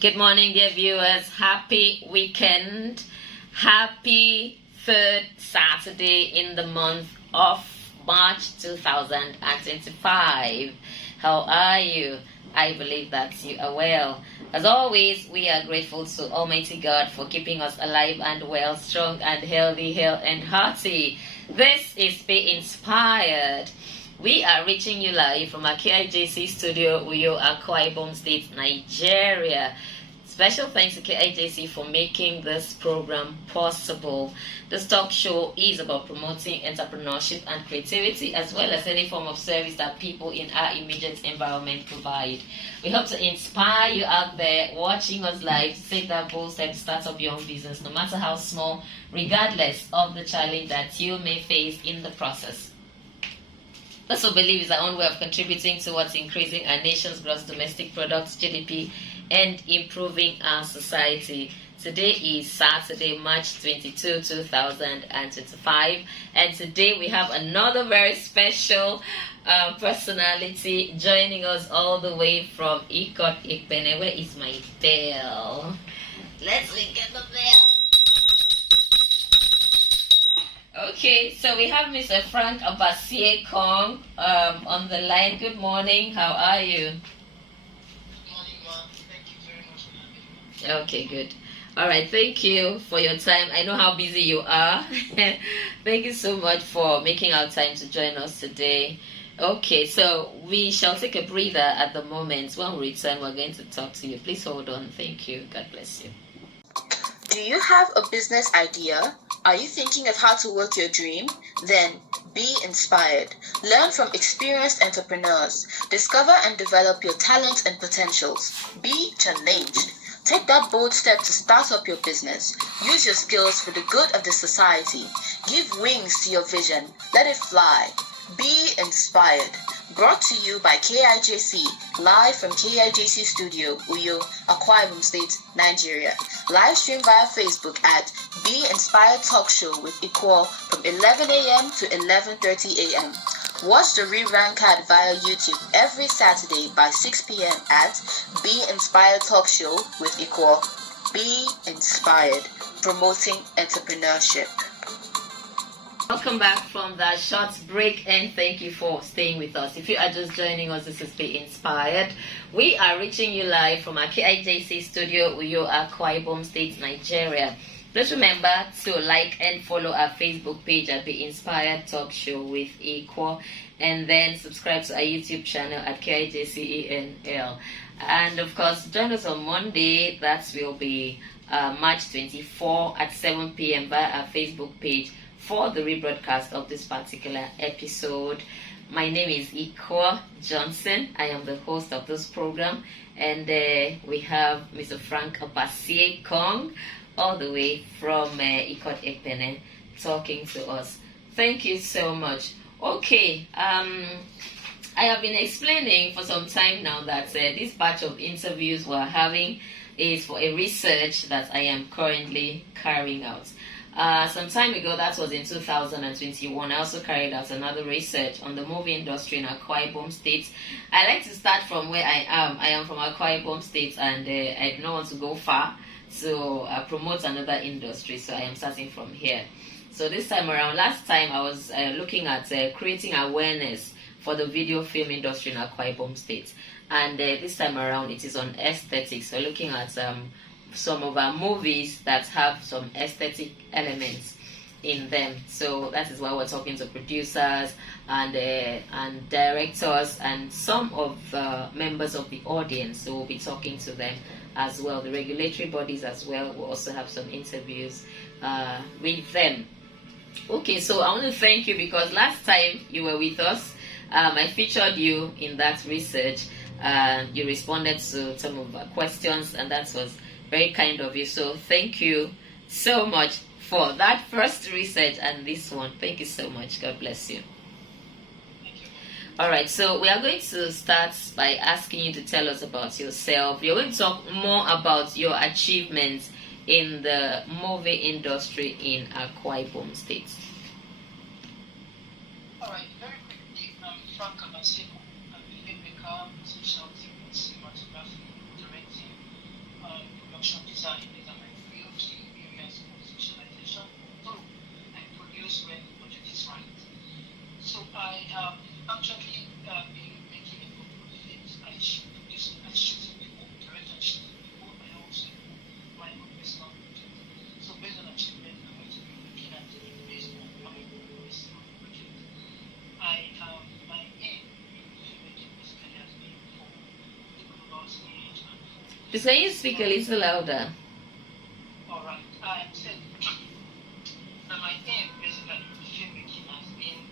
Good morning, dear viewers. Happy weekend. Happy third Saturday in the month of March 2025. How are you? I believe that you are well. As always, we are grateful to Almighty God for keeping us alive and well, strong and healthy, and hearty. This is Be Inspired. We are reaching you live from our KIJC studio, Uyo, Akwa Ibom State, Nigeria. Special thanks to KIJC for making this program possible. This talk show is about promoting entrepreneurship and creativity, as well as any form of service that people in our immediate environment provide. We hope to inspire you out there watching us live to take that bold step to start up your own business, no matter how small, regardless of the challenge that you may face in the process. This, we believe, is our own way of contributing towards increasing our nation's gross domestic products, GDP, and improving our society. Today is Saturday, March 22, 2025, and today we have another very special personality joining us all the way from Iquo. Where is my bell? Let's get the bell. Okay, so we have Mr. Frank Abasiekong on the line. Good morning. How are you? Good morning, ma'am. Thank you very much for having me. Okay, good. All right, thank you for your time. I know how busy you are. Thank you so much for making our time to join us today. Okay, so we shall take a breather at the moment. When we return, we're going to talk to you. Please hold on. Thank you. God bless you. Do you have a business idea? Are you thinking of how to work your dream? Then be inspired. Learn from experienced entrepreneurs. Discover and develop your talents and potentials. Be challenged. Take that bold step to start up your business. Use your skills for the good of the society. Give wings to your vision. Let it fly. Be inspired. Brought to you by KIJC, live from KIJC Studio, Uyo, Akwa Ibom State, Nigeria. Live stream via Facebook at Be Inspired Talk Show with Iquo from 11 a.m. to 11:30 a.m. Watch the rerun card via YouTube every Saturday by 6 p.m. at Be Inspired Talk Show with Iquo. Be inspired, promoting entrepreneurship. Welcome back from that short break, and thank you for staying with us. If you are just joining us, this is Be Inspired. We are reaching you live from our KIJC studio, Uyo, Akwa Ibom State, Nigeria. Please remember to like and follow our Facebook page at Be Inspired Talk Show with Iquo, and then subscribe to our YouTube channel at KIJCENL. And of course, join us on Monday. That will be March 24 at 7 p.m. via our Facebook page for the rebroadcast of this particular episode. My name is Iquo Johnson. I am the host of this program, and we have Mr. Frank Abasiekong all the way from Iquo talking to us. Thank you so much. Okay, I have been explaining for some time now that this batch of interviews we're having is for a research that I am currently carrying out. Some time ago, that was in 2021, I also carried out another research on the movie industry in Akwa Ibom State. I like to start from where I am. I am from Akwa Ibom State, and I don't want to go far to promote another industry, so I am starting from here. So this time around, last time I was looking at creating awareness for the video film industry in Akwa Ibom State, and this time around it is on aesthetics. So looking at some of our movies that have some aesthetic elements in them. So that is why we're talking to producers and directors and some of the members of the audience. So we'll be talking to them as well, the regulatory bodies as well. We'll also have some interviews with them. Okay, so I want to thank you because last time you were with us, I featured you in that research. You responded to some of our questions, and that was very kind of you. So thank you so much for that first research and this one. Thank you so much. God bless you. All right, so we are going to start by asking you to tell us about yourself. You're going to talk more about your achievements in the movie industry in Akwa Ibom State. All right, very quickly, I'm Frank Abasiekong. I'm a filmmaker, social cinematography, directing. Please, can you speak a little louder? All right. I said that my aim basically in filmmaking has been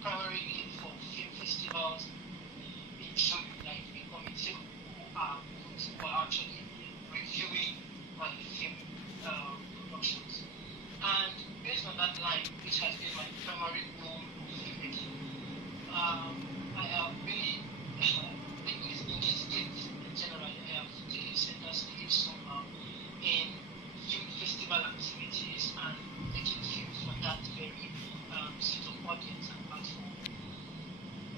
primarily for film festivals, including like a committee who are actually reviewing my film productions. And based on that line, which has been my primary goal of filmmaking, I have really, in this case in general, I have taken center stage somehow in film festival activities and making films for that very set of audience and platform.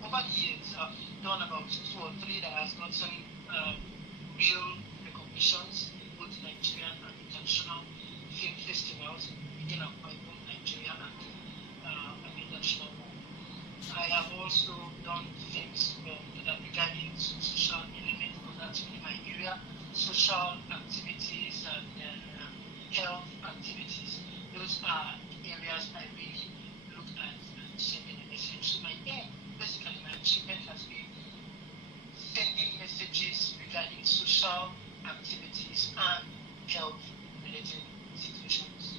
Over the years, I've done about 2 or 3 that has gotten real recognitions, both Nigerian and international film festivals within my own Nigeria and international one. I have also done things that are regarding social elements, because that's really my area, social activities and then health activities. Those are areas I really look at and sending a message. So my aim, basically my achievement has been sending messages regarding social activities and health related situations.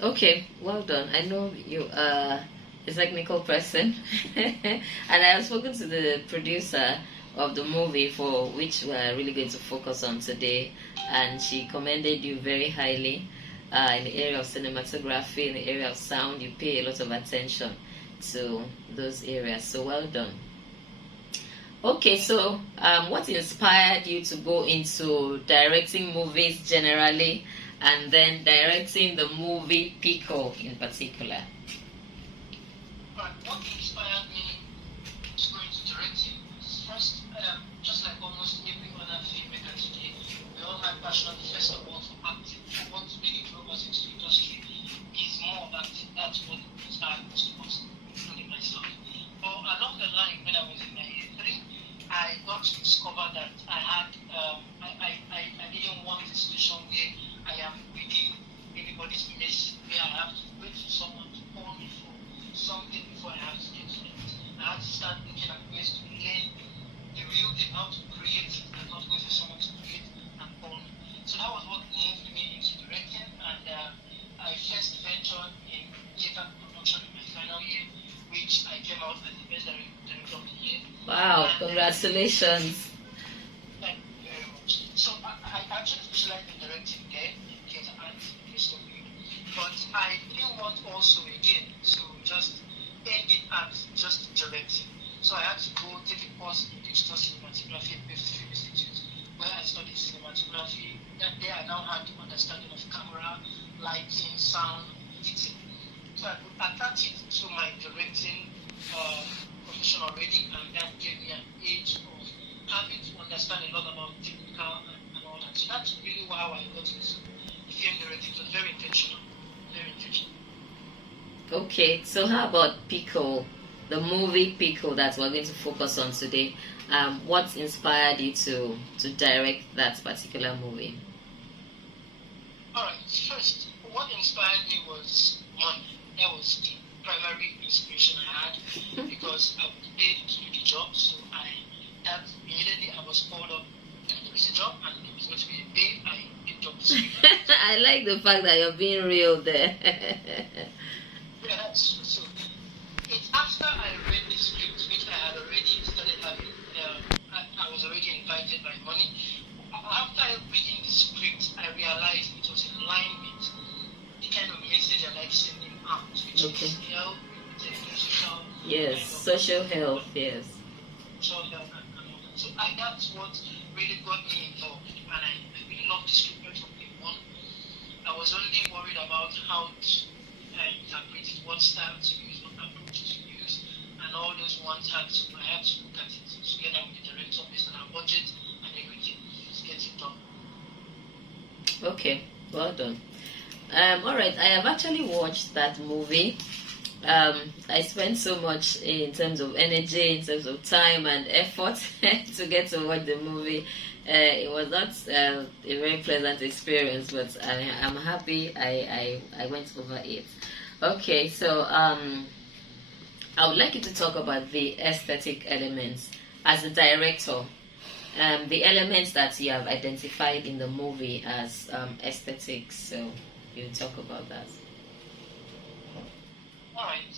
Okay, well done. I know you are a technical person, and I have spoken to the producer of the movie for which we are really going to focus on today, and she commended you very highly in the area of cinematography, in the area of sound. You pay a lot of attention to those areas, so well done. Okay, so what inspired you to go into directing movies generally, and then directing the movie Pickle in particular? But what inspired me to go into directing was first, just like almost every other filmmaker today, we all have passion first of all for acting. What really drove us into the industry is more of acting. That's what inspired most of us, including myself. But along the line, when I was in my A3, I got to discover that I didn't want a situation where I am within anybody's image, where I have to wait for someone to call me for something before I have to get to it. I had to start looking at ways to learn the real thing, how to create it, and not wait for someone to create and call me. So that was what moved me into directing, and I first ventured in theater production in my final year, which I came out as the best director of the year. Wow, And, congratulations. Thank you very much. So I actually specialize in directing there in theater arts in the of you. But I didn't want also again to just end it at just directing. So I had to go take a course in digital cinematography at Pickle Film Institute, where I studied cinematography. And there I now had the understanding of camera, lighting, sound, editing. So I could attach it to my directing profession already, and that gave me an age of having to understand a lot about technical and all that. So that's really how I got into film directing. It was very intentional. Very intentional. Okay, so how about Pickle, the movie Pickle that we're going to focus on today? What inspired you to direct that particular movie? Alright, first, what inspired me was money. That was the primary inspiration I had, because I was paid to do the job. So that immediately I was called up that there is a job and it was going to be a pay. I picked up the script. I like the fact that you're being real there. Yeah, that's true. So it's after I read the script, which I had already started having, I was already invited by money. After reading the script, I realized it was in line with the kind of message I like sending out, which is health, social. Yes, social health, yes. Social health and all that. So that's what really got me involved, and I really loved the script right from day one. I was only worried about how to interpret it, what style to use, what approach to use, and all those ones I had to look at it together with the director based on our budget and everything to get it done. Okay, well done. All right, I have actually watched that movie. I spent so much in terms of energy, in terms of time and effort to get to watch the movie. It was not a very pleasant experience, but I'm happy I went over it. Okay, so I would like you to talk about the aesthetic elements as a director. the elements that you have identified in the movie as aesthetics. So you talk about that. All right.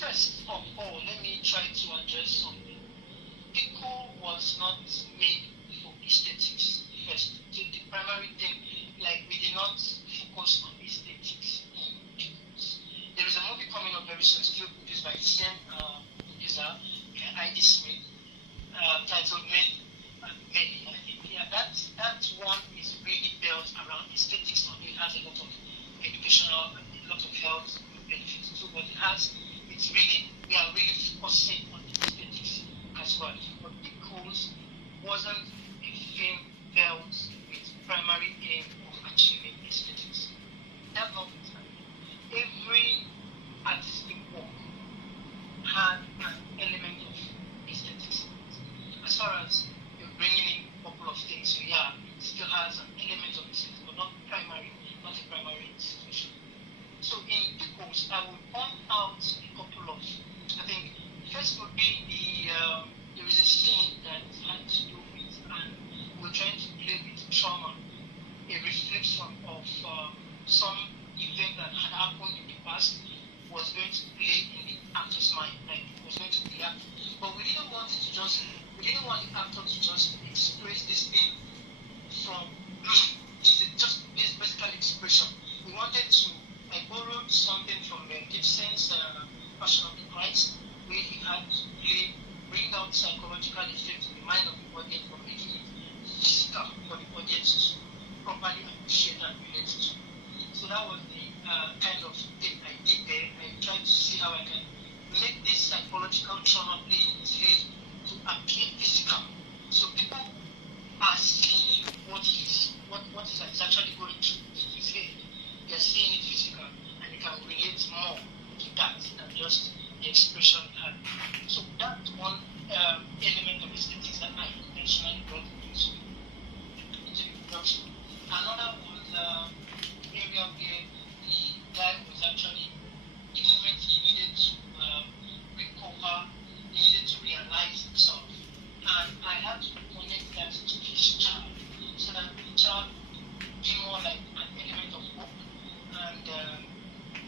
First of all, let me try to address something. Pickle was not made for aesthetics first. So the primary thing, like we did not focus on aesthetics in Pickles. There is a movie coming up very soon, still produced by the same producer, I.D. Smith, titled Many. Many, I think. Yeah, that one is really built around aesthetics, although it has a lot of educational and a lot of health benefits too. But we are really focusing on the aesthetics as well. But Pickles wasn't a film built with primary aim of achieving aesthetics. That's not the time. Every artistic work had an element of aesthetics. As far as you're bringing in a couple of things, so yeah, it still has an element of aesthetics, but not a primary institution. So in Pickles, I will point out a couple of, I think, first would be there is a scene that had to do with, and we're trying to play with trauma, a reflection of some event that had happened in the past was going to play in the actor's mind, like it was going to react. But we didn't want the actor to just express this thing from just this basically expression. We wanted to, I borrowed something from Gibson's Passion of the Christ, where he had to bring out psychological effects in the mind of the audience for making it physical for the audience to properly appreciate and relate to. So that was the kind of thing I did there. I tried to see how I can make this psychological trauma play in his head to appear physical. So people are seeing what is actually going through in his head. They are seeing it physical, and they can relate more to that than just the expression he had. So that's one element of aesthetics that I intentionally brought into the production. Another was area where the guy was actually, the moment he needed to recover, he needed to realize himself. And I had to connect that to his child, so that the child be more like an element of hope and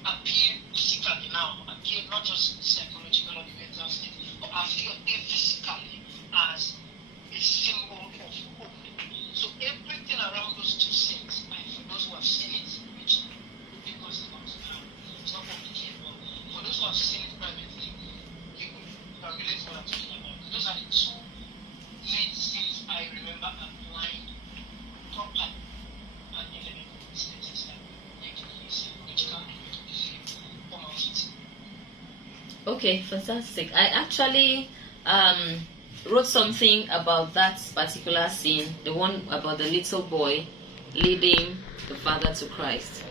appear physically now, appear not just psychological or the mental state, but appear physically as a symbol of hope. So everything around those two things, and for those who have seen it, which because it's not complicated, but for those who have seen it privately, you can relate to what I'm talking about. Those are the two main things I remember applying properly and element of aesthetics that make it psychological element of the film come out with. Okay, fantastic. I actually wrote something about that particular scene, the one about the little boy leading the father to Christ.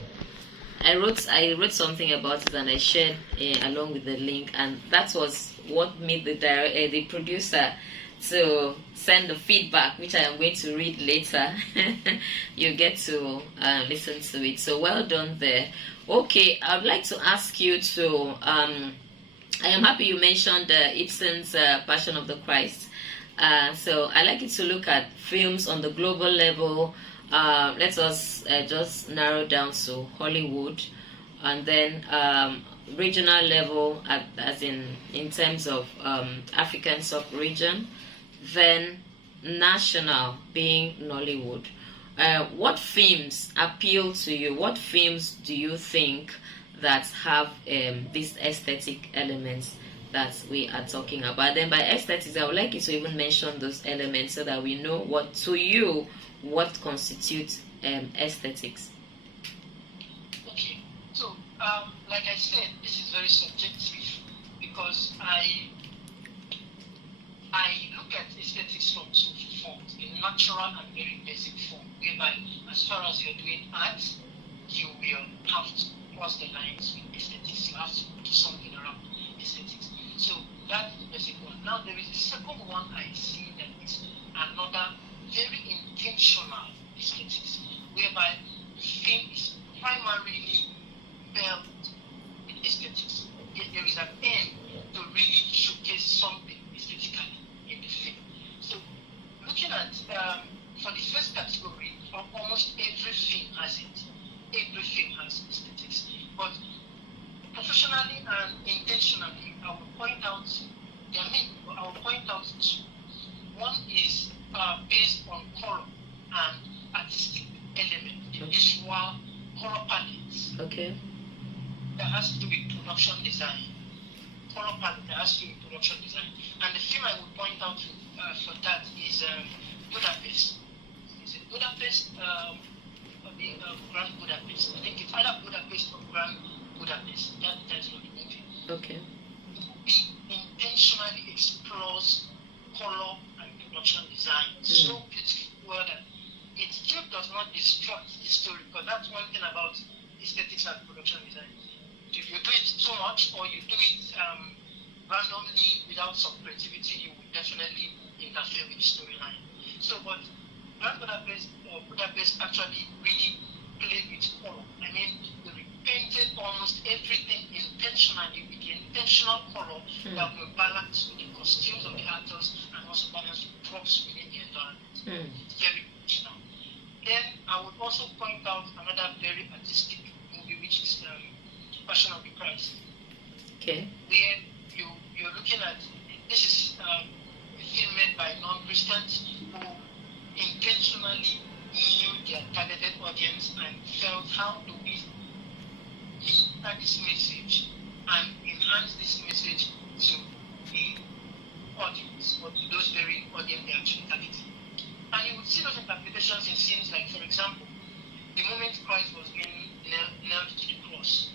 I wrote something about it and I shared along with the link, and that was what made the producer to send the feedback, which I am going to read later. You get to listen to it. So well done there. Okay, I would like to ask you to I am happy you mentioned Ibsen's Passion of the Christ. So I like you to look at films on the global level. Let us just narrow down to Hollywood, and then regional level, as in terms of African sub-region, then national being Nollywood. What films appeal to you? What films do you think that have these aesthetic elements that we are talking about? Then by aesthetics, I would like you to even mention those elements so that we know what constitutes aesthetics. Okay, so like I said, this is very subjective because I look at aesthetics from two forms: a natural and very basic form, whereby as far as you're doing art, you will have to cross the lines with aesthetics. You have to do something around aesthetics. So that's the basic one. Now there is a second one I see that is another very intentional aesthetics, whereby the film is primarily built with aesthetics. There is an aim to really showcase something aesthetically in the based on color and artistic element, the visual color palettes. Okay. That has to do with production design. Color palette that has to do with production design. And the film I would point out for that is Budapest. Is it Budapest? Grand Budapest. I think it's either Budapest or Grand Budapest. That's what the movie. Okay. It intentionally explores color and production design so beautifully well that it still does not distract the story, because that's one thing about aesthetics and production design. If you do it too much or you do it randomly without some creativity, you will definitely interfere with the storyline. So, but Grand Budapest actually really played with color. I mean, they repainted almost everything intentionally with the intentional color that will balance with the costumes of the actors and also balance with props within the environment. It's very intentional. Then I would also point out another very artistic movie, which is Passion of the Christ. Okay. Where you're looking at, this is a film made by non-Christians who intentionally knew their targeted audience and felt, how do we enter this message and enhance this message to the audience, or to those very audience they actually targeting. And you would see those interpretations in scenes like, for example, the moment Christ was being nailed to the cross.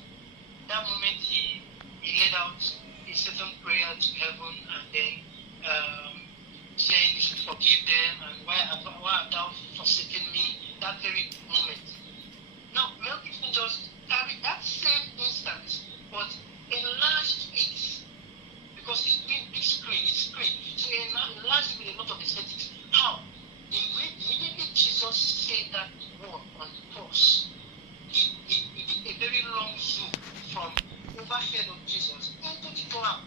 That moment he laid out a certain prayer to heaven and then saying you should forgive them and why have thou forsaken me, that very moment. Now, Mel Gibson just carried that same instance but enlarged it, because it's big screen, so he enlarged it with a lot of aesthetics. How? Immediately Jesus said that word on the cross, he did a very long zoom from overhead of Jesus into the cloud,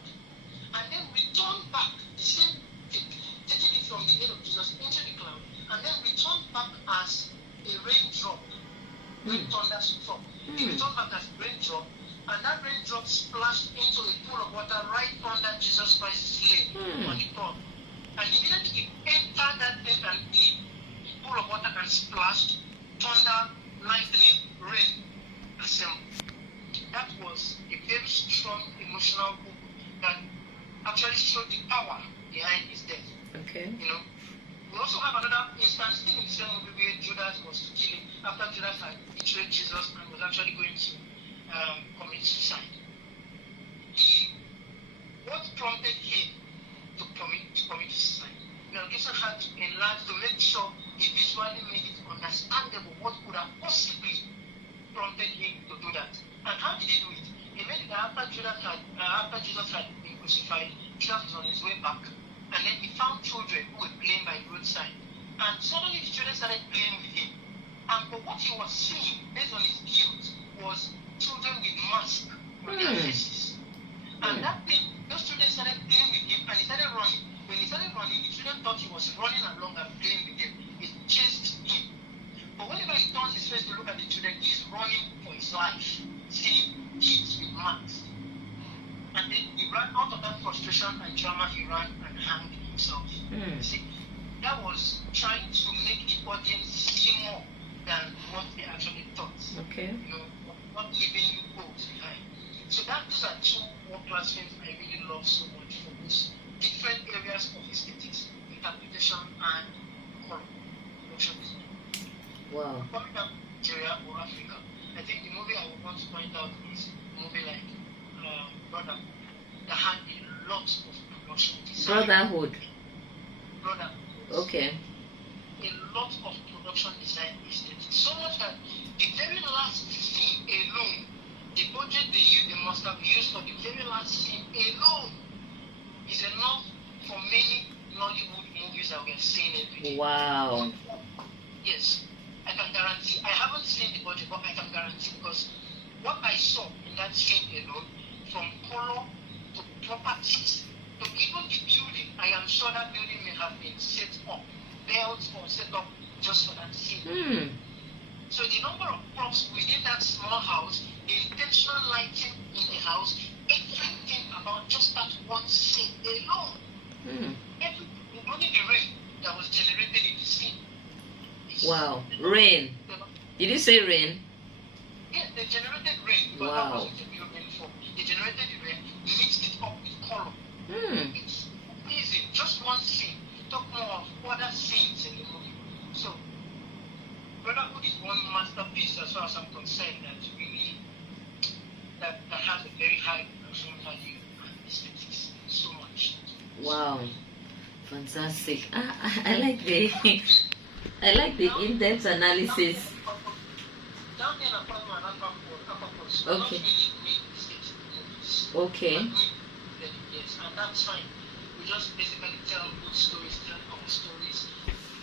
and then returned back the same thing, taking it from the head of Jesus into the cloud, and then returned back as a raindrop when thunder struck. He returned back as a raindrop, and that raindrop splashed into a pool of water right under Jesus Christ's leg on the cross. And immediately it entered that thing, and the pool of water and splashed, thunder, lightning, rain assembled. That was a very strong emotional book that actually showed the power behind his death. Okay. You know, we also have another instance in the same movie where Judas was killing after Judas had betrayed Jesus and was actually going to commit suicide. What prompted him to commit suicide? Mel Gibson had to enlarge to make sure he visually made it understandable what could have possibly prompted him to do that. And how did he do it? He made it that after Jesus had been crucified, Judas was on his way back, and then he found children who were playing by the roadside. And suddenly the children started playing with him. And for what he was seeing, based on his guilt, was children with masks on their faces. And that thing, those children started playing with him, and he started running. When he started running, the children thought he was running along and playing with them. It chased him. But whenever he turns his face to look at the children, he's running for his life, seeing kids with masks. And then he ran out of that frustration and trauma, he ran and hanged himself. See, that was trying to make the audience see more than what they actually thought. Okay. You know, not leaving you goals behind. So those are two world-class films I really love so much for those different areas of aesthetics, interpretation, and color production. Wow. Coming down to Nigeria or Africa, I think the movie I would want to point out is a movie like Brotherhood, that had a lot of production design. Brotherhood. Okay. A lot of production design aesthetics. So much that the very last scene alone, the budget they must have used for the very last scene alone is enough for many Nollywood movies that we are seeing every day. Wow. Yes. I can guarantee. I haven't seen the budget, but I can guarantee, because what I saw in that scene alone, from color to properties to even the building, I am sure that building may have been set up, built or set up just for that scene. So the number of props within that small house, the intentional lighting in the house, everything about just that one scene alone, including the rain that was generated in the Wow. Rain. Did you say rain? Yeah, they generated rain, but that wasn't the real rainfall. They generated the rain, mixed it up with color. It's amazing. Just one scene. Talk more of other scenes in the movie. So, Brotherhood is one masterpiece as far as I'm concerned that has a very high production value and aesthetics so much. Wow. Fantastic. I like the I like the in-depth analysis. Okay. Okay. Yes, and that's fine. We just basically tell good stories, tell our stories,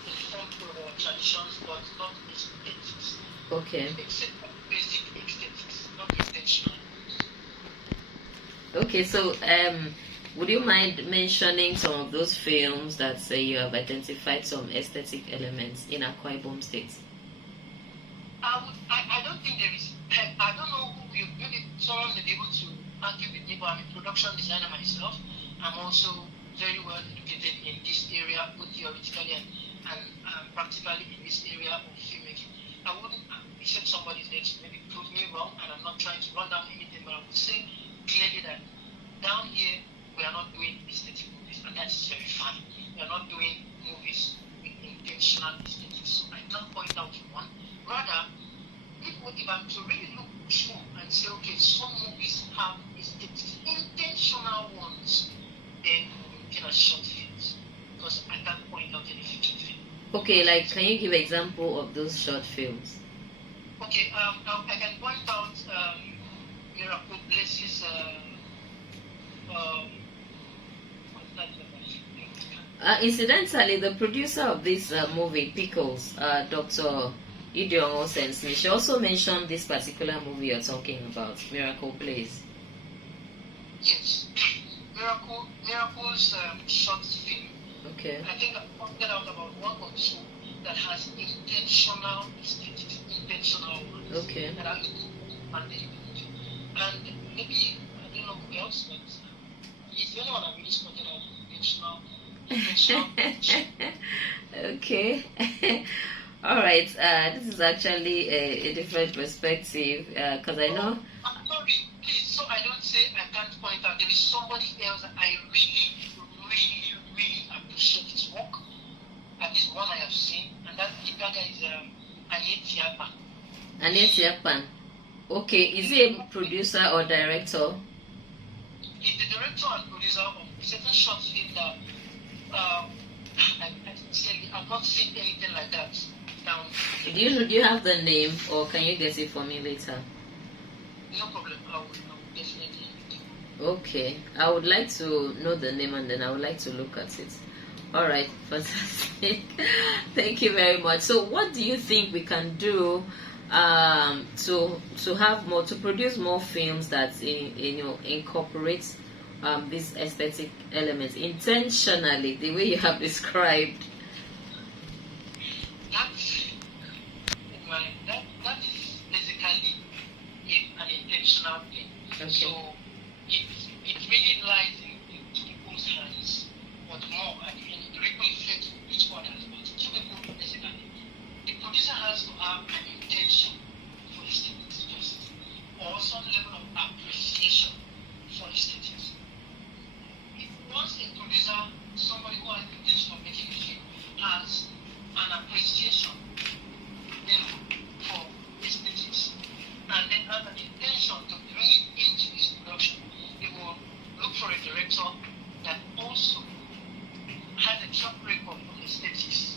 inform our traditions, but not aesthetics. Okay. Except basic aesthetics, not intentional. Okay, so would you mind mentioning some of those films that say you have identified some aesthetic elements in Akwa Ibom State? I don't think there is. I don't know who will. Maybe someone may be able to argue with me, but I'm a production designer myself. I'm also very well educated in this area, both theoretically and practically in this area of filmmaking. I wouldn't, except somebody's there to maybe prove me wrong, and I'm not trying to run down anything, but I would say clearly that down here we are not doing aesthetic movies, and that's very fine. We are not doing movies with intentional aesthetics. So I can't point out one. Rather, if I'm to really look through and say, okay, some movies have aesthetics, intentional ones, then we're looking at short films, because I can't point out any feature film. Okay, like can you give an example of those short films? Okay, I can point out Miracle Blesses. Incidentally, the producer of this movie, Pickles, Dr. Iquo Sense, she also mentioned this particular movie you're talking about, Miracle Place. Yes, Miracle's short film. Okay. I think I pointed out about one or two that has intentional aesthetics, intentional ones. Okay. That are and maybe I don't know who else, but he's the only one I really spotted out intentional. Okay. All right. This is actually a different perspective because I know. I'm sorry, please. So I don't say I can't point out. There is somebody else that I really appreciate his work. At least one I have seen, and that guy is Anietiapa. Anietiapa. Okay. Is he a producer or director? He's the director and producer of certain short films that I've not seen anything like that down. Do you have the name, or can you get it for me later? No problem. I will definitely. Okay, I would like to know the name, and then I would like to look at it. All right, fantastic. Thank you very much. So, what do you think we can do to have more, to produce more films that incorporate these aesthetic elements intentionally, the way you have described? That is basically an intentional thing. Okay. So it really lies in people's hands, but more at the end, the ripple effect which one has, but two people basically. The producer has to have an intention for aesthetics first, or some level of appreciation for aesthetics. Once a producer, somebody who has the intention of making a film, has an appreciation for aesthetics, and then has an intention to bring it into his production, he will look for a director that also has a track record of aesthetics.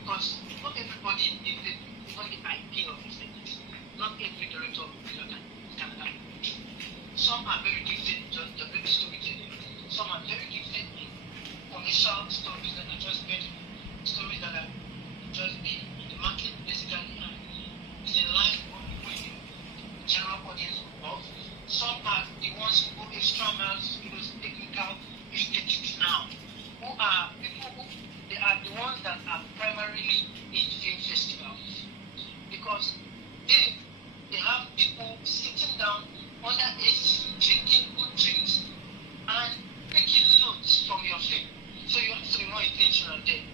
Because not everybody is not the idea of aesthetics. Not every director of film can have it. Some are very gifted in just the big storytelling. Some are very gifted in commercial stories that are just better, stories that are just be in the market basically, and is in line with the general audience of. Some are the ones who go extra miles to those technical aesthetics now, who are people who they are the ones that are primarily in film festivals, because they have people sitting down under AC, drinking good drinks, and taking notes from your film. So you have to be more intentional there.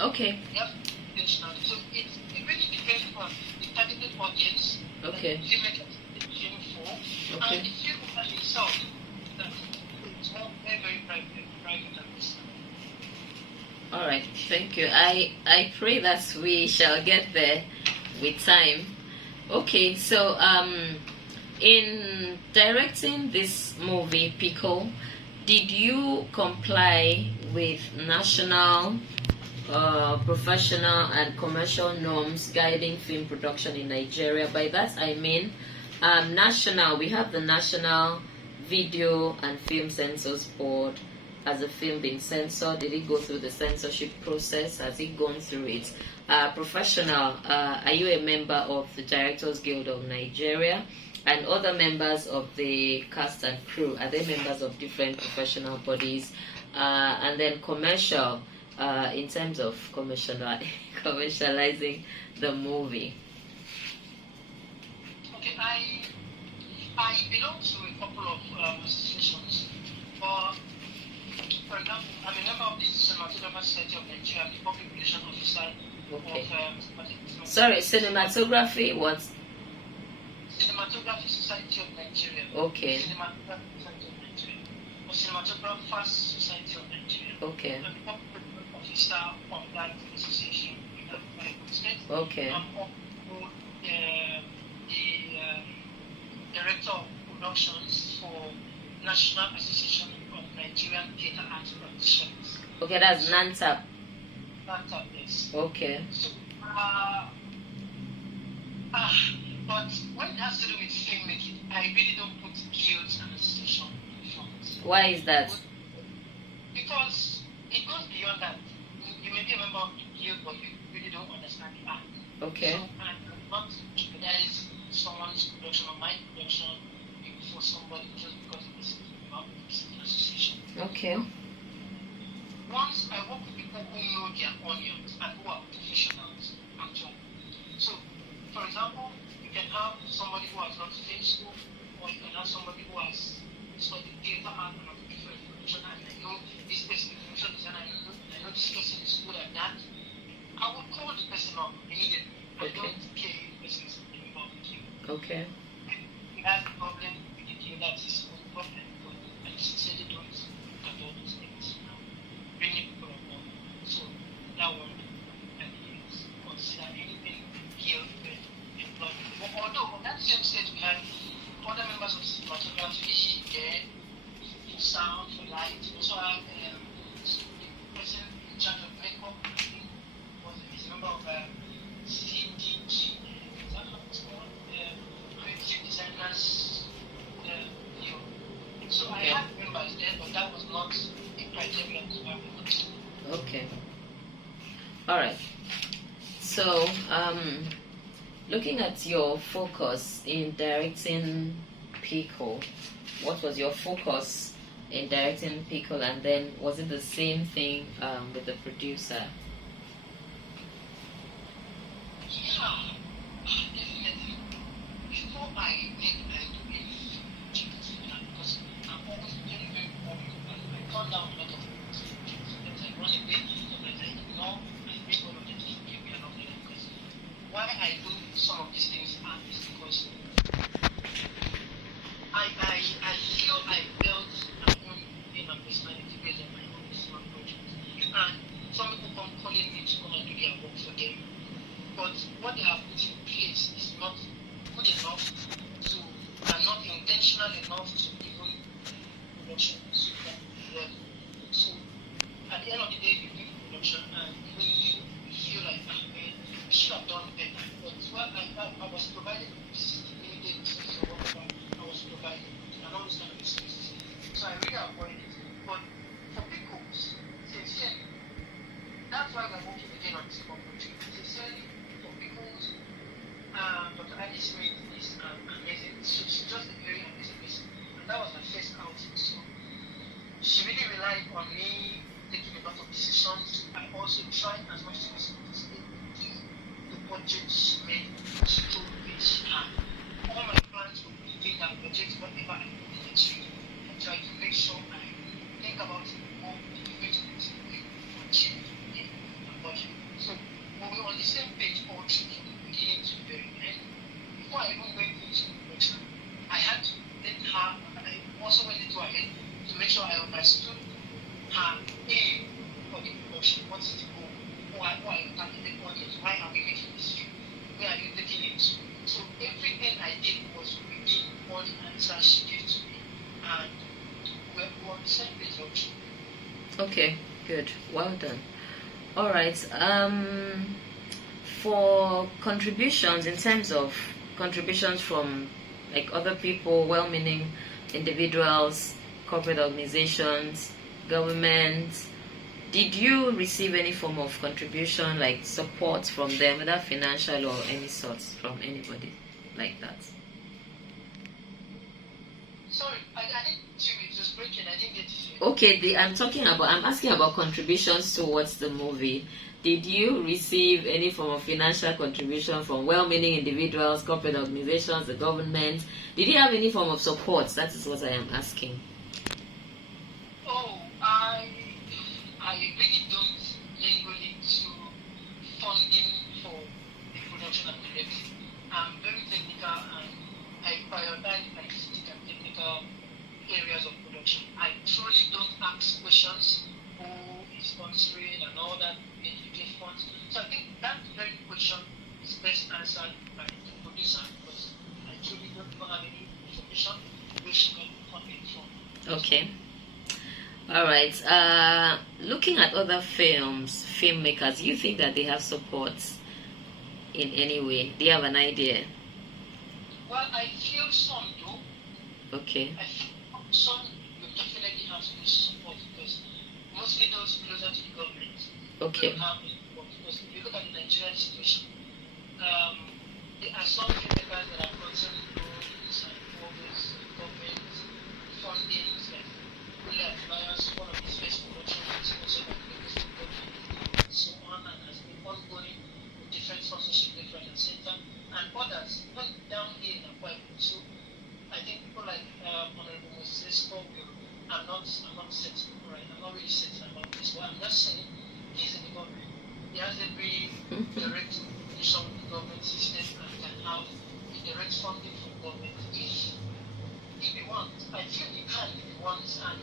Okay. Yep. Intentionally. So it really depends on the targeted audience Okay. that the filmmaker is aiming for, Okay. and the filmmaker himself. That it's all very, very private and personal. All right. Thank you. I pray that we shall get there with time. Okay. So in directing this movie, Pickle, did you comply with national, professional, and commercial norms guiding film production in Nigeria? By that I mean, national. We have the National Video and Film Censors Board. Has a film been censored? Did it go through the censorship process? Has it gone through it? Professional. Are you a member of the Directors Guild of Nigeria? And other members of the cast and crew, are they members of different professional bodies? And then commercial, in terms of commercializing the movie. Okay, I belong to a couple of associations. For example, I'm a member of the Cinematographer Society of Nigeria, the public relations officer Okay. of Sorry, cinematography, what? Cinematography Society of Nigeria. Okay. Cinematography Society of Nigeria. Or Cinematographers Society of Nigeria. Okay. I'm the public officer of that association. Okay. I'm also the director of productions for National Association of Nigerian Theatre Arts Practitioners. Okay, that's NANTAP. NANTAP, yes. Okay. So, but when it has to do with filmmaking, I really don't put guilds and association in front. Why is that? Because it goes beyond that. You may be a member of the guild, but you really don't understand the art. Okay. So I cannot jeopardize someone's production or my production for somebody just because it's about an association. Okay. Once I work with people who know their onions and who are professionals, actually. So, for example, you can have somebody who has not finished school, or you can have somebody who has studied theater art and a different production, and I know this person is a production designer, I know this person is good at that. I would call the person up immediately. I don't care if the person is involved with you. Okay. If you have a problem with the deal, that's his own problem, but I sincerely don't look at all those things. Bringing people on board. So that one can be consider anything here with employment. But although on that same stage we had other members of cinematography, for sound, for light, we also have the person in charge of makeup, is a member of CDG, is that what it's called? Creative Designers Bureau. So I had members there, but that was not a criteria to have it. Okay. All right. So, looking at your focus in directing Pickle, what was your focus in directing Pickle, and then was it the same thing with the producer? Yeah, definitely. Before I make because I'm always very, very boring. I turn down a lot of things. Sometimes I run away, sometimes I ignore, I make all of them to give me an opinion. Because why I do some of these things is because I feel I built my own name and personality based on my own personal project. And some people come calling me to come and do their work for them. But what they have put in place is not good enough to, and not intentional enough to even production to that level. So at the end of the day, you do production and even you feel like, man, you should have done better. But well, I was provided this immediate work I was provided and all those kind of excuses. So I really avoid it. But for people, sincerely, that's why we're working again on this project. Sincerely, for people's Dr. Annie Smith is amazing. She's just a very amazing person. And that was my first outing. So she really relied on me taking a lot of decisions. I also tried as much as possible to stay within the budget she made. She told me she had. All my plans were within that budget, whatever I put in achieve. I tried to make sure I think about it before the way to achieve the budget. Good. Well done. All right. For contributions, in terms of contributions from like other people, well-meaning individuals, corporate organizations, governments, did you receive any form of contribution, like support from them, whether financial or any sorts from anybody like that? Sorry, I didn't see it was breaking. I didn't get it. Okay, I'm asking about contributions towards the movie. Did you receive any form of financial contribution from well-meaning individuals, corporate organizations, the government? Did you have any form of support? That is what I am asking. Oh, I really don't legally to funding for the production and directing. I'm very technical and I prioritize artistic and technical areas of production. I truly don't ask questions who is sponsoring and all that in UK funds. So I think that very question is best answered by the producer because I truly don't have any information which got funding from. Okay. All right. Looking at other filmmakers, you think that they have support in any way? Do you have an idea? Well, I feel some do. Okay. I feel some will definitely have some support because mostly those closer to the government Okay. will have support because if you look at the Nigerian situation, there are some filmmakers that are constantly loans and always government funding like Fully Advisors, one of his first productions is also by the government and so on and has been ongoing with different sponsorship left, right and center and others, even down here in Iquo. So I think people like Honorable Abasiekong I'm not set, right? I'm not really certain about this, but I'm just saying he's in the government. He has every direct relation with the government system and can have a direct funding from the government if he wants. I feel he can if he wants, and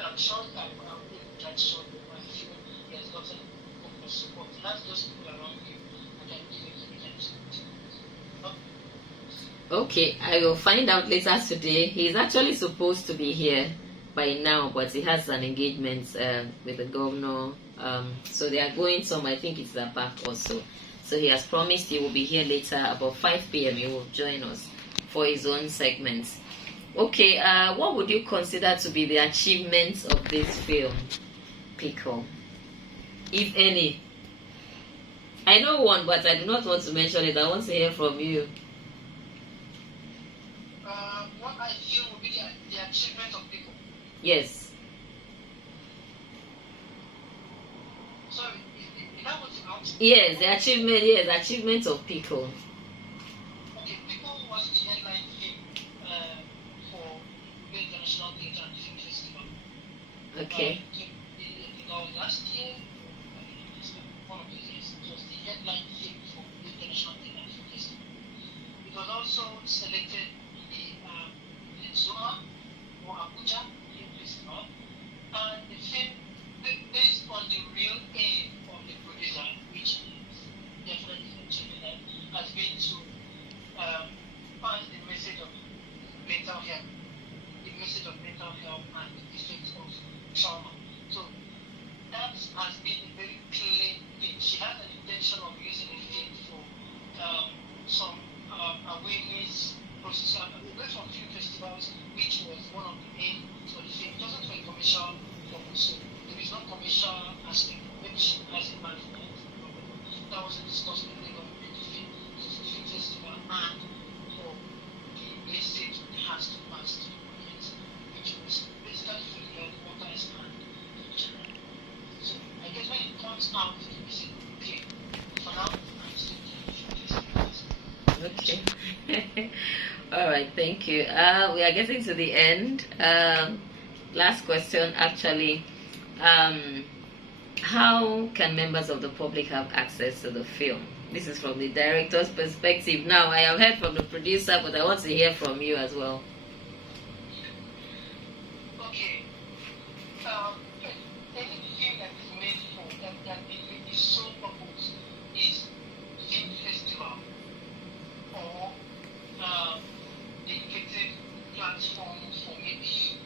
I'm sure that I'm able to try to solve it. I feel he has gotten proper support. That's just people around you who can give him the mechanism. Okay, I will find out later today. He's actually supposed to be here by now, but he has an engagement with the governor. So they are going somewhere. I think it's the park also. So he has promised he will be here later about 5 p.m. He will join us for his own segments. Okay, what would you consider to be the achievements of this film, Pickle, if any? I know one, but I do not want to mention it. I want to hear from you. What I feel would be the achievement of people. Yes. Sorry, is that what you asked? Yes, the achievement. Yes, achievement of Pickle. Okay, Pickle was the headline film for the International Theatre and Film Festival. Okay. Last year, one of those years, it was the headline film for the International Theatre and Film Festival. It was also selected in Zuma or Abuja Film Festival, and the film, based on the real aim of the producer, which is definitely achieving that, has been to pass the message of mental health, and the effects of trauma. So that has been a very clear thing. She has an intention of using the film for some awareness process. Away from film festivals, which was one of the aims for the film. It wasn't for a commercial purpose, so there is no commercial aspect, which has a man for that. That was discussed with the government, the film festival, and for the message it has to pass to the audience, which was basically for the health workers and in general. So I guess when it comes out, it will be clear. For now, I'm still Okay. All right, thank you. We are getting to the end. Last question, actually. How can members of the public have access to the film? This is from the director's perspective. Now, I have heard from the producer, but I want to hear from you as well. Okay. Anything that is made for that the sole purpose is film festival or dedicated platform for maybe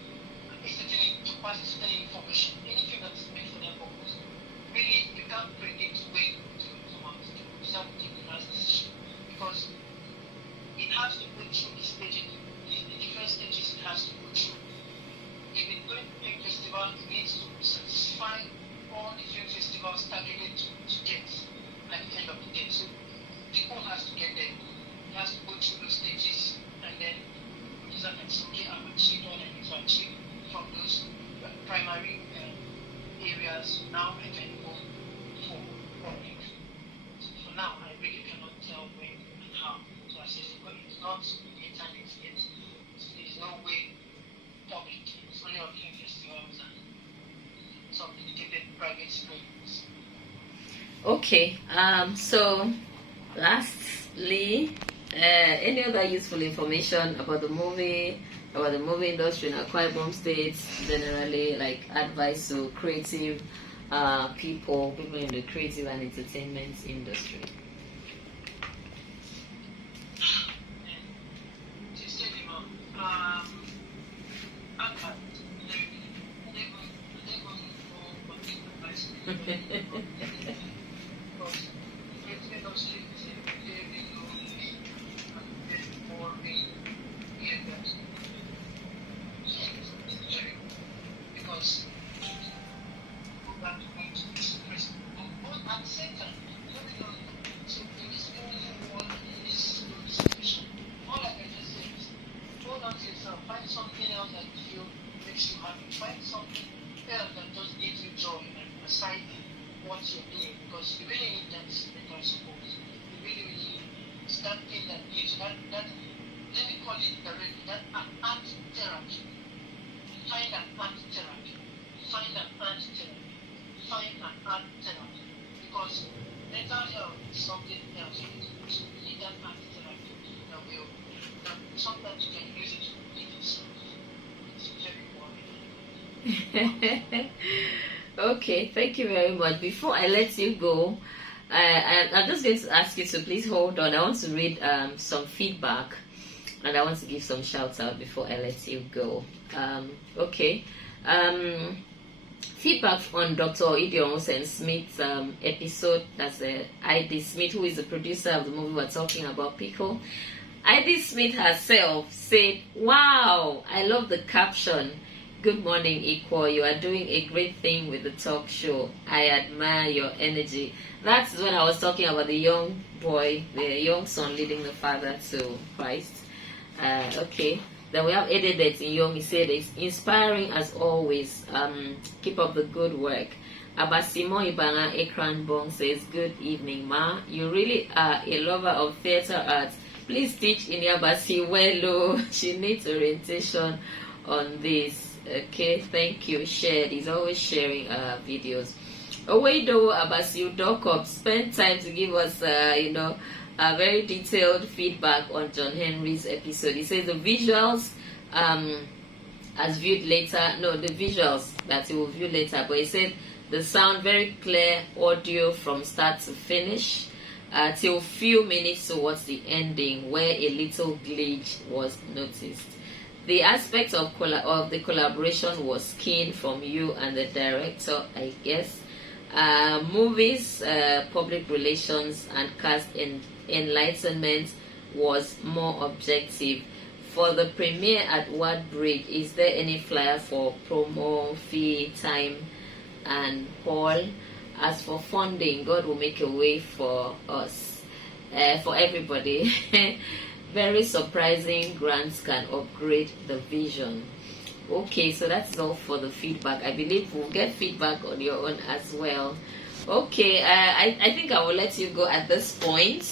to pass certain information. Anything that is made for that all the film festivals targeted to get at the end of the day. So people has to get there. He has to go through those stages and then these are things okay, I've achieved all I need to achieve from those primary areas. Now I can go for public. So for now, I really cannot tell when and how. So I said, well, it's not the internet yet. So there's no way public. It's only on film festivals and some dedicated private screens. Okay. So lastly, any other useful information about the movie industry in Akwa Ibom State, generally, like advice to creative people in the creative and entertainment industry? Find something else that you feel makes you happy. Find something else that just gives you joy and aside what you're doing, because you really need that mental support. You really it's that thing that gives that let me call it directly, that art therapy. Find an art therapy. Find an art therapy. Find an art therapy. Because mental health is something else. You need that art therapy that sometimes you can use it to relieve yourself. It's very important. Okay, thank you very much. Before I let you go, I'm just going to ask you to please hold on. I want to read some feedback and I want to give some shouts out before I let you go. Okay. Feedback on Dr. Idion Smith's episode. That's ID Smith, who is the producer of the movie we're talking about, Pickle. ID Smith herself said, "Wow, I love the caption. Good morning, Iquo. You are doing a great thing with the talk show. I admire your energy." That's when I was talking about the young boy, the young son leading the father to Christ. Okay. Then we have Ededet in Young. He said, "It's inspiring as always. Keep up the good work." Abasiekong Ibanga Ekran Bong says, "Good evening, Ma. You really are a lover of theater arts. Please teach Inyabasi well. She needs orientation on this." Okay, thank you. Shared. He's always sharing videos. Owedo Abasiekong spend time to give us, a very detailed feedback on John Henry's episode. He says the visuals, as viewed later, the visuals that he will view later, but he said the sound very clear audio from start to finish, till few minutes towards the ending where a little glitch was noticed. The aspect of the collaboration was keen from you and the director, I guess. Movies, public relations, and cast enlightenment was more objective. For the premiere at Ward Bridge, is there any flyer for promo, fee, time, and hall? As for funding, God will make a way for us, for everybody. Very surprising grants can upgrade the vision. Okay, so that's all for the feedback. I believe we'll get feedback on your own as well. Okay, I think I will let you go at this point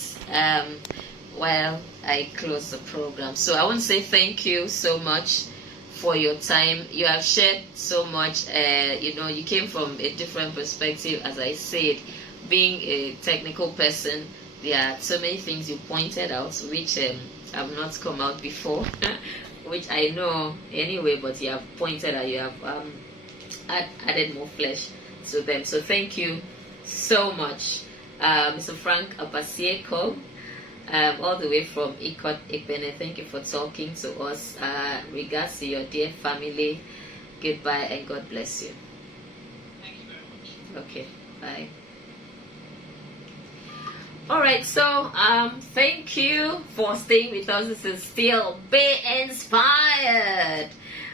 while I close the program. So I want to say thank you so much for your time. You have shared so much. You came from a different perspective, as I said. Being a technical person, there are so many things you pointed out which have not come out before, which I know anyway, but you have pointed out, you have added more flesh to them. So thank you so much, Mr. Frank Abasiekong, all the way from Iquo. Thank you for talking to us. Regards to your dear family. Goodbye and God bless you. Thank you very much. Okay, bye. Alright, so thank you for staying with us. This is still Be Inspired.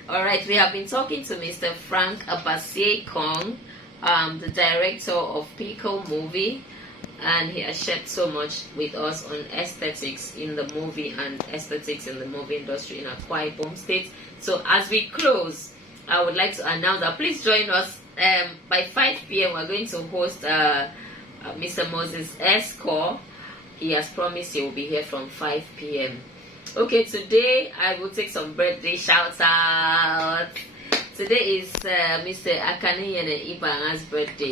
Alright, we have been talking to Mr. Frank Abasiekong the director of Pickle movie, and he has shared so much with us on aesthetics in the movie and aesthetics in the movie industry in Akwa Ibom State. So as we close, I would like to announce that please join us by 5 p.m. We're going to host Mr. Moses Esco. He has promised he will be here from 5 p.m. Okay, today I will take some birthday shout out. Today is Mr. Akaniyene Ibanga's birthday.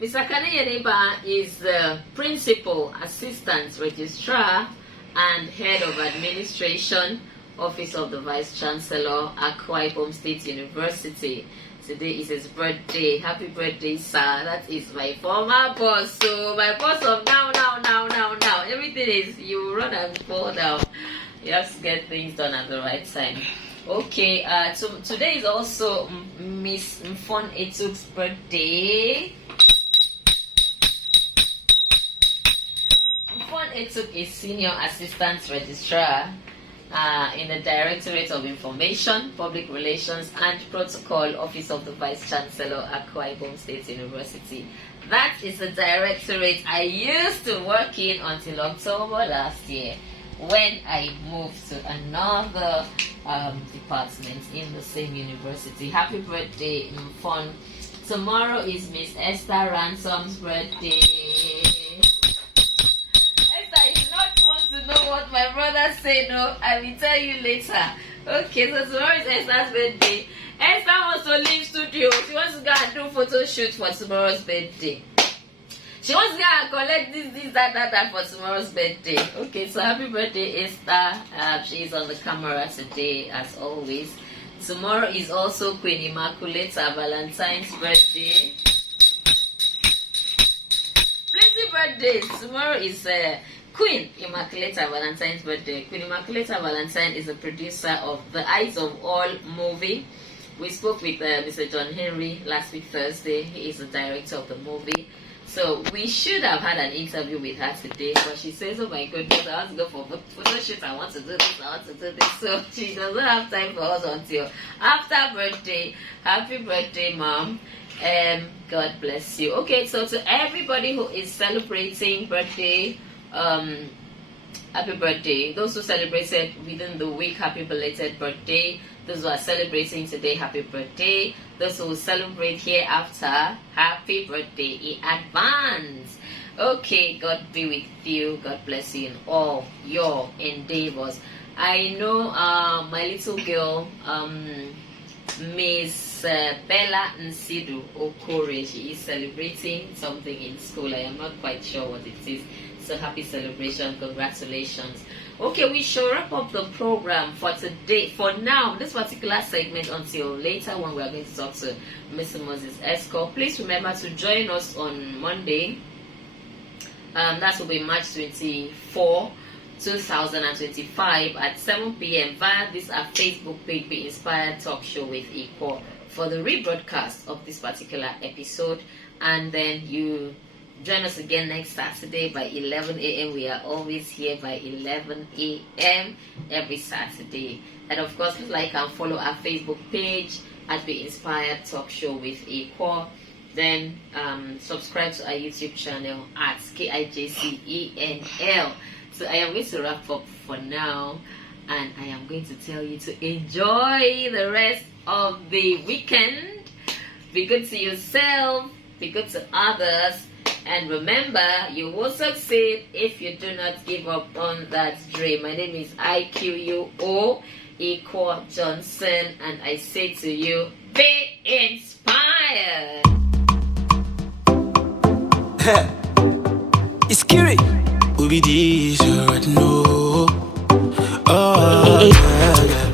Mr. Akaniyene Ibanga is the Principal Assistant Registrar and Head of Administration, Office of the Vice Chancellor, Akwa Ibom State University. Today is his birthday. Happy birthday, sir. That is my former boss. So my boss of now. Everything is you run and fall down. You have to get things done at the right time. Okay, so today is also Miss Mfon Etuk's birthday. Mfon Etuk is Senior Assistant Registrar in the Directorate of Information, Public Relations and Protocol, Office of the Vice Chancellor, Akwa Ibom State University. That is the directorate I used to work in until October last year, when I moved to another department in the same university. Happy birthday, Mfon. Tomorrow is Miss Esther Ransom's birthday. To know what my brother said, no, I will tell you later. Okay, so tomorrow is Esther's birthday. Esther wants to leave studio. She wants to go and do photo shoot for tomorrow's birthday. She wants to go and collect this, that for tomorrow's birthday. Okay, so happy birthday, Esther. She is on the camera today, as always. Tomorrow is also Queen Immaculata Valentine's birthday. Plenty birthdays. Tomorrow is Queen Immaculata Valentine's birthday. Queen Immaculata Valentine is a producer of The Eyes of All movie. We spoke with Mr. John Henry last week, Thursday. He is the director of the movie. So we should have had an interview with her today, but she says, oh my goodness, I want to go for photo shoot, I want to do this. So she doesn't have time for us until after birthday. Happy birthday, Mom. God bless you. Okay, so to everybody who is celebrating birthday, happy birthday. Those who celebrated within the week, happy belated birthday. Those who are celebrating today, happy birthday. Those who will celebrate hereafter, happy birthday in advance. Okay, God be with you. God bless you in all your endeavors. I know my little girl, Miss Bella Nsidu Okore, she is celebrating something in school. I am not quite sure what it is. So happy celebration, congratulations. Okay, we shall wrap up the program for today, for now, this particular segment, until later when we are going to talk to Mr. Moses Esco. Please remember to join us on Monday. That will be March 24, 2025 at 7 p.m. via this our Facebook page, Be Inspired Talk Show with Iquo, for the rebroadcast of this particular episode. And then you join us again next Saturday by 11 a.m. We are always here by 11 a.m. every Saturday. And of course, please like and follow our Facebook page at Be Inspired Talk Show with Iquo. Then subscribe to our YouTube channel at KIJCENL. So I am going to wrap up for now, and I am going to tell you to enjoy the rest of the weekend. Be good to yourself, be good to others, and remember, you will succeed if you do not give up on that dream. My name is Iquo Johnson, and I say to you, be inspired. It's scary. Who be these? You already know. Oh, yeah, yeah.